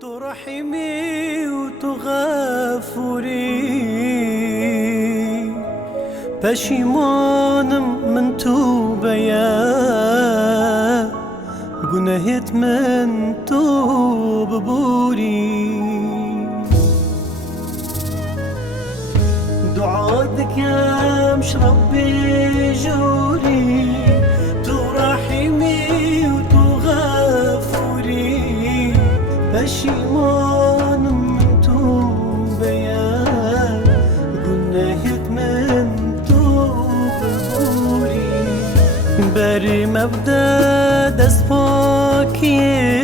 تو رحیمی و تو غفوری، پشیمانم من تو بیا گناهت من تو ببوری. دعا دکمش ربی جوری، تو رحیمی و تو غفوری، پشیمانم من تو بیا گناهت من تو ببوری. بری مبدا دست پاکیه،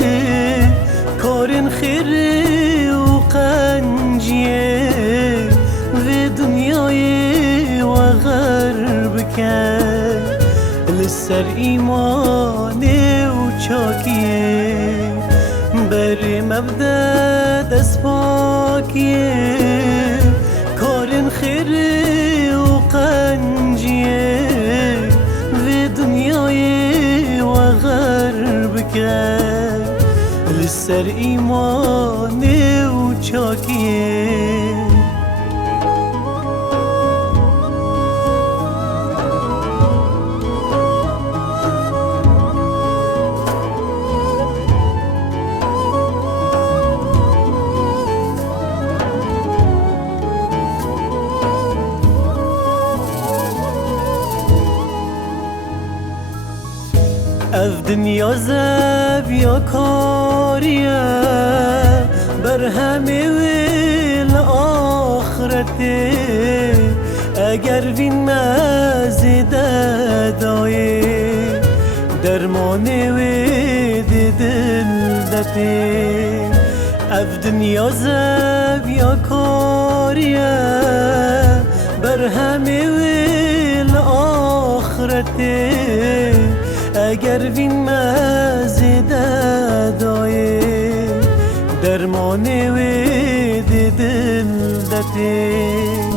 کارن خیری و قنجیه، و دنیای و غرب کن لسر ایمان و چاکیه. بری مبدا دست پاکیه، کارن خیری و قنجیه، و دنیای و غرب کن لسر ایمان و چاکیه. اف دنیا زویا کاریه، بر همه ویل آخرته، اگر وین مزیده دایه درمان وید دل دته. اف دنیا زویا کاریه، بر همه ویل آخرته، اگر وین مزیده دایه درمان وید دل دته.